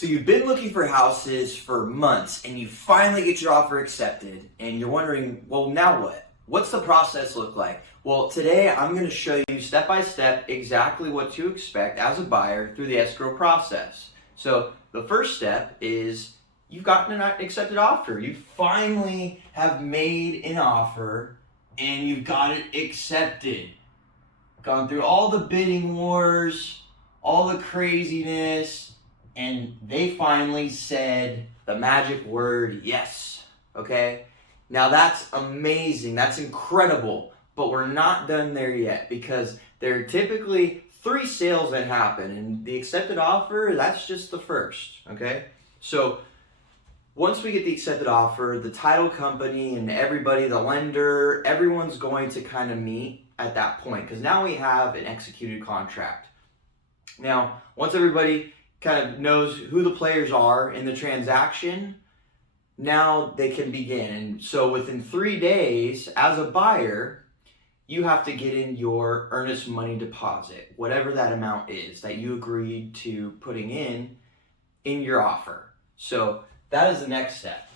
So you've been looking for houses for months and you finally get your offer accepted and you're wondering, well, now what? What's the process look like? Well, today I'm going to show you step by step exactly what to expect as a buyer through the escrow process. So the first step is you've gotten an accepted offer. You finally have made an offer and you've got it accepted. Gone through all the bidding wars, all the craziness, and they finally said the magic word, yes, okay? Now that's amazing, that's incredible, but we're not done there yet because there are typically 3 sales that happen, and the accepted offer, that's just the first, okay? So once we get the accepted offer, the title company and everybody, the lender, everyone's going to kind of meet at that point because now we have an executed contract. Now, once everybody kind of knows who the players are in the transaction, now they can begin. And so within 3 days, as a buyer, you have to get in your earnest money deposit, whatever that amount is that you agreed to putting in your offer. So that is the next step.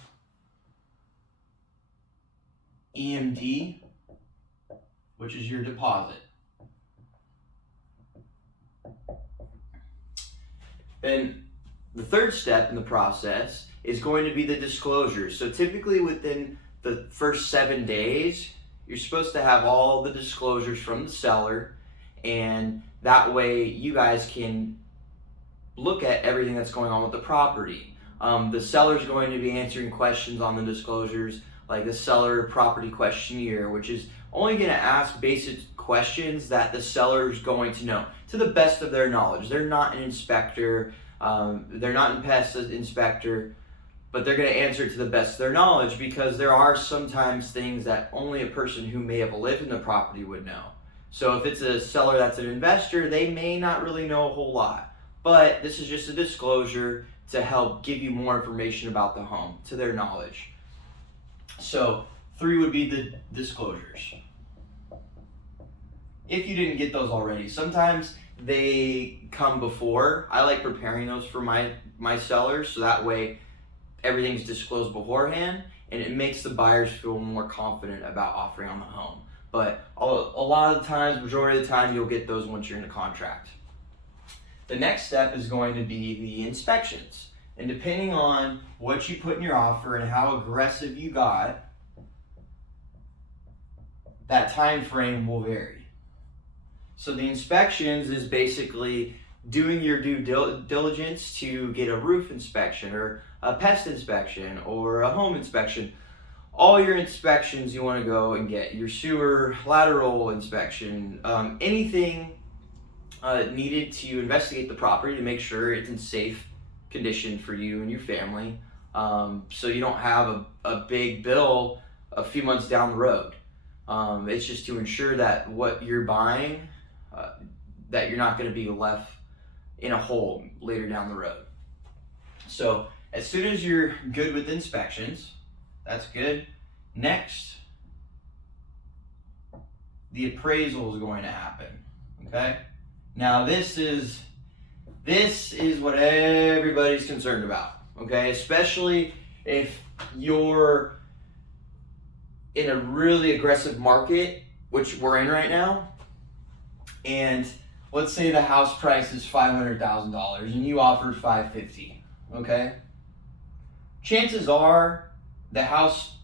EMD, which is your deposit. Then the third step in the process is going to be the disclosure. So typically within the first 7 days, you're supposed to have all the disclosures from the seller, and that way you guys can look at everything that's going on with the property. The seller's going to be answering questions on the disclosures, like the seller property questionnaire, which is only going to ask basic questions that the seller is going to know to the best of their knowledge. They're not an inspector, they're not a pest inspector, but they're going to answer to the best of their knowledge because there are sometimes things that only a person who may have lived in the property would know. So if it's a seller that's an investor, they may not really know a whole lot, but this is just a disclosure to help give you more information about the home to their knowledge. So 3 would be the disclosures. If you didn't get those already, sometimes they come before. I like preparing those for my sellers so that way everything's disclosed beforehand and it makes the buyers feel more confident about offering on the home. But a lot of the times, majority of the time, you'll get those once you're in a contract. The next step is going to be the inspections. And depending on what you put in your offer and how aggressive you got, that time frame will vary. So the inspections is basically doing your due diligence to get a roof inspection or a pest inspection or a home inspection. All your inspections you want to go and get, your sewer lateral inspection, anything needed to investigate the property to make sure it's in safe condition for you and your family, so you don't have a big bill a few months down the road. It's just to ensure that what you're buying, that you're not going to be left in a hole later down the road. So as soon as you're good with inspections, that's good. Next, the appraisal is going to happen, okay? Now this is what everybody's concerned about, okay? Especially if you're in a really aggressive market, which we're in right now, and let's say the house price is $500,000 and you offered $550,000, okay? Chances are the house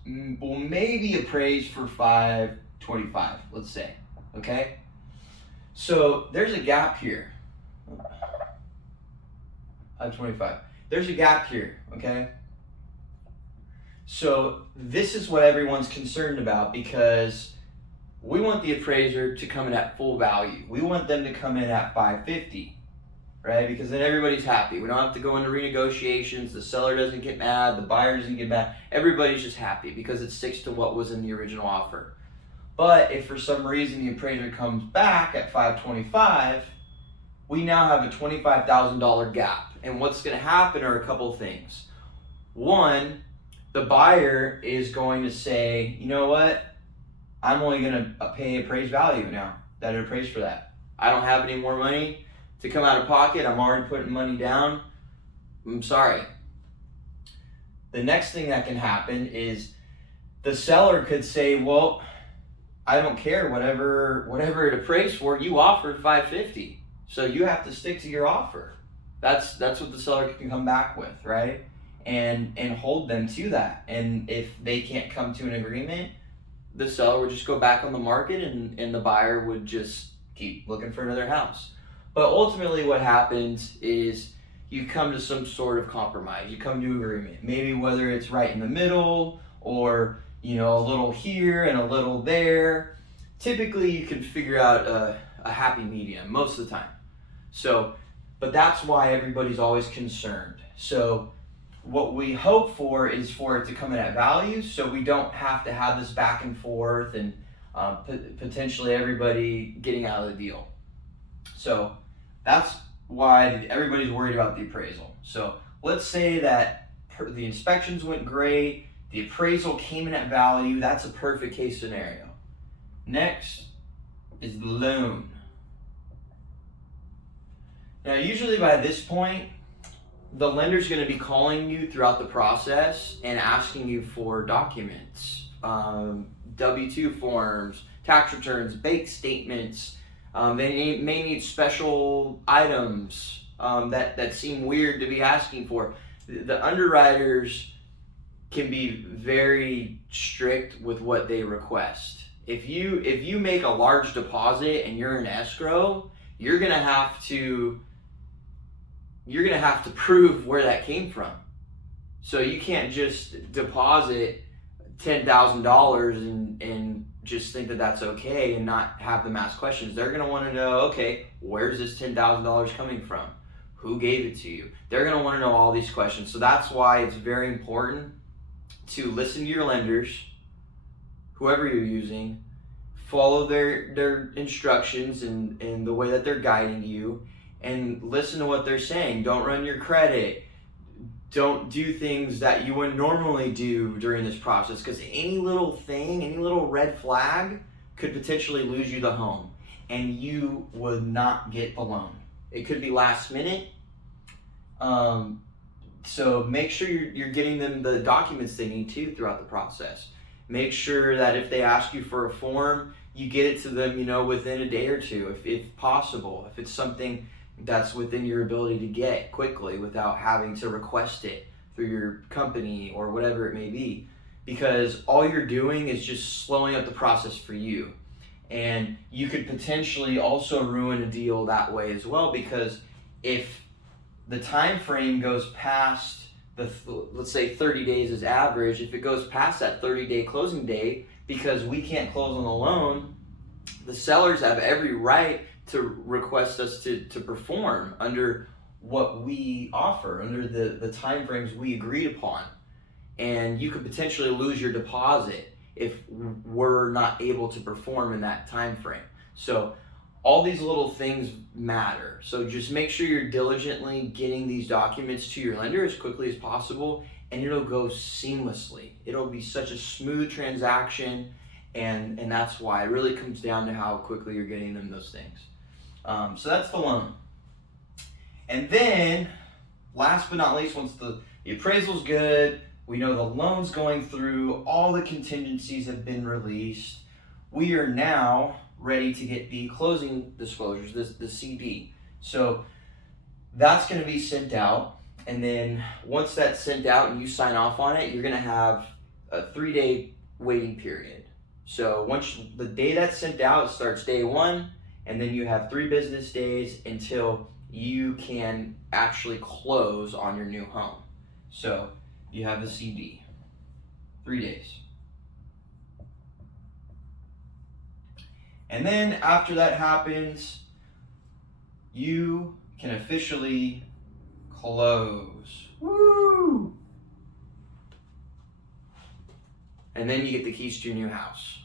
will maybe appraise for $525,000, let's say, okay? So there's a gap here. $525,000. There's a gap here, okay? So this is what everyone's concerned about because we want the appraiser to come in at full value. We want them to come in at $550,000, right? Because then everybody's happy. We don't have to go into renegotiations. The seller doesn't get mad. The buyer doesn't get mad. Everybody's just happy because it sticks to what was in the original offer. But if for some reason the appraiser comes back at $525,000, we now have a $25,000 gap. And what's going to happen are a couple things. One, the buyer is going to say, you know what? I'm only going to pay appraised value now that it appraised for that. I don't have any more money to come out of pocket. I'm already putting money down. I'm sorry. The next thing that can happen is the seller could say, well, I don't care, whatever it appraised for, you offered $550. So you have to stick to your offer. That's what the seller can come back with, right? And hold them to that. And if they can't come to an agreement, the seller would just go back on the market and the buyer would just keep looking for another house. But ultimately what happens is you come to some sort of compromise. You come to agreement. Maybe whether it's right in the middle or a little here and a little there. Typically you can figure out a happy medium most of the time. So, but that's why everybody's always concerned. So what we hope for is for it to come in at value, so we don't have to have this back and forth and potentially everybody getting out of the deal. So that's why everybody's worried about the appraisal. So let's say that the inspections went great, the appraisal came in at value. That's a perfect case scenario. Next is the loan. Now, usually by this point, the lender's going to be calling you throughout the process and asking you for documents, W-2 forms, tax returns, bank statements. They may need special items that seem weird to be asking for. The underwriters can be very strict with what they request. If you make a large deposit and you're in escrow, you're gonna have to prove where that came from. So you can't just deposit $10,000 and just think that that's okay and not have them ask questions. They're gonna want to know, okay, where's this $10,000 coming from? Who gave it to you? They're gonna want to know all these questions. So that's why it's very important to listen to your lenders, whoever you're using, follow their instructions and the way that they're guiding you, and listen to what they're saying. Don't run your credit. Don't do things that you wouldn't normally do during this process, because any little thing, any little red flag could potentially lose you the home and you would not get the loan. It could be last minute. So make sure you're getting them the documents they need to throughout the process. Make sure that if they ask you for a form, you get it to them, within a day or two, if possible. If it's something that's within your ability to get quickly without having to request it through your company or whatever it may be. Because all you're doing is just slowing up the process for you. And you could potentially also ruin a deal that way as well, because if the time frame goes past let's say 30 days is average, if it goes past that 30-day closing date, because we can't close on the loan, the sellers have every right to request us to perform under what we offer, under the time frames we agreed upon. And you could potentially lose your deposit if we're not able to perform in that time frame. So all these little things matter. So just make sure you're diligently getting these documents to your lender as quickly as possible, and it'll go seamlessly. It'll be such a smooth transaction, and that's why it really comes down to how quickly you're getting them those things. So that's the loan. And then, last but not least, once the appraisal's good, we know the loan's going through, all the contingencies have been released, we are now ready to get the closing disclosures, the CD. So that's going to be sent out, and then once that's sent out and you sign off on it, you're going to have a 3-day waiting period. So once the day that's sent out, it starts day 1, and then you have 3 business days until you can actually close on your new home. So you have the CD, 3 days. And then after that happens, you can officially close. Woo! And then you get the keys to your new house.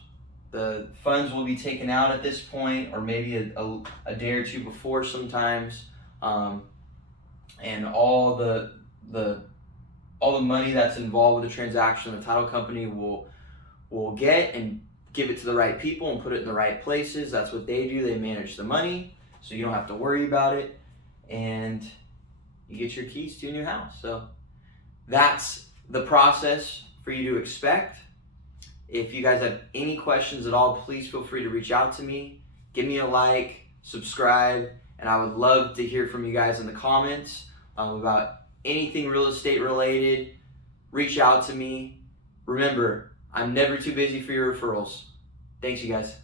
The funds will be taken out at this point, or maybe a day or two before sometimes. And all the money that's involved with the transaction, the title company will get and give it to the right people and put it in the right places. That's what they do. They manage the money, so you don't have to worry about it. And you get your keys to a new house. So that's the process for you to expect. If you guys have any questions at all, please feel free to reach out to me. Give me a like, subscribe, and I would love to hear from you guys in the comments about anything real estate related. Reach out to me. Remember, I'm never too busy for your referrals. Thanks, you guys.